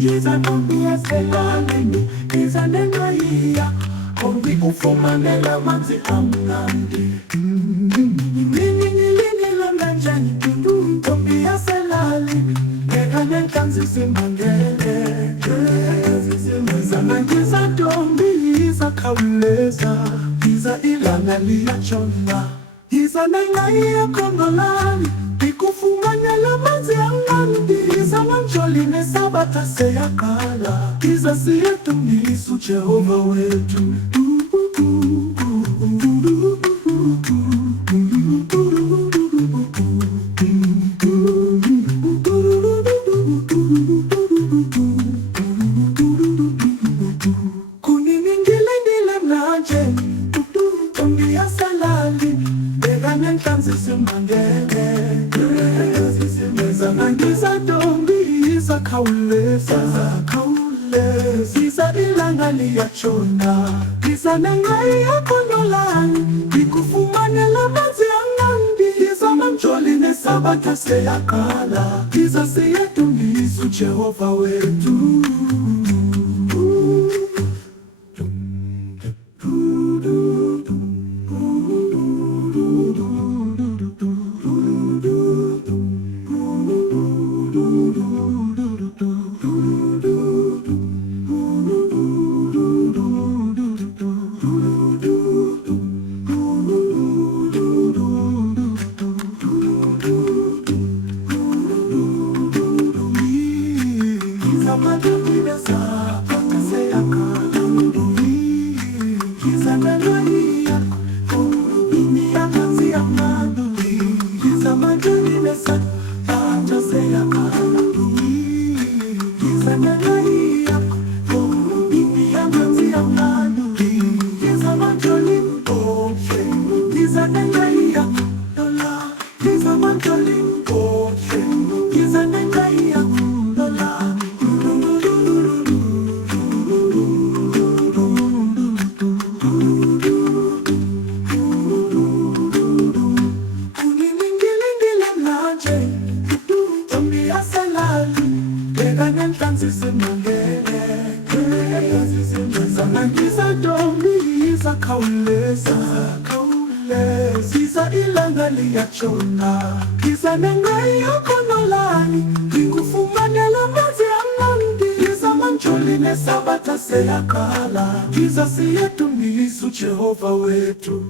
Giza nambia selalini, giza nena iya Kombi ufumanela manzi amnandi Lini la nanjani tundu Kombi ya selalini, neka nenkanzi simangele Zana giza dombi iza kawileza Giza ilanga liya chona Giza nena iya kongolani Ikufumanya la manzi amnandi Giza manjoli nesabata seyakala Giza siyetu nisu Jehova wetu Kuningingile ndile mnaje Tongi ya salali Bega nenkanzi simangele Giza dombi iza kawuleza Giza ilanga liyachona Giza nengai ya kondolani Ikufumane la manzi angandi Giza manjoli nesabata seyakala Giza siyetu nisu Jehova wetu Giza dombi iza kawuleza Giza ilanga liyachona Giza nengai yokondolani Ikufumanela manzi amnandi Giza manjoli nesabata seyakala Giza siyetu nisu Jehova wetu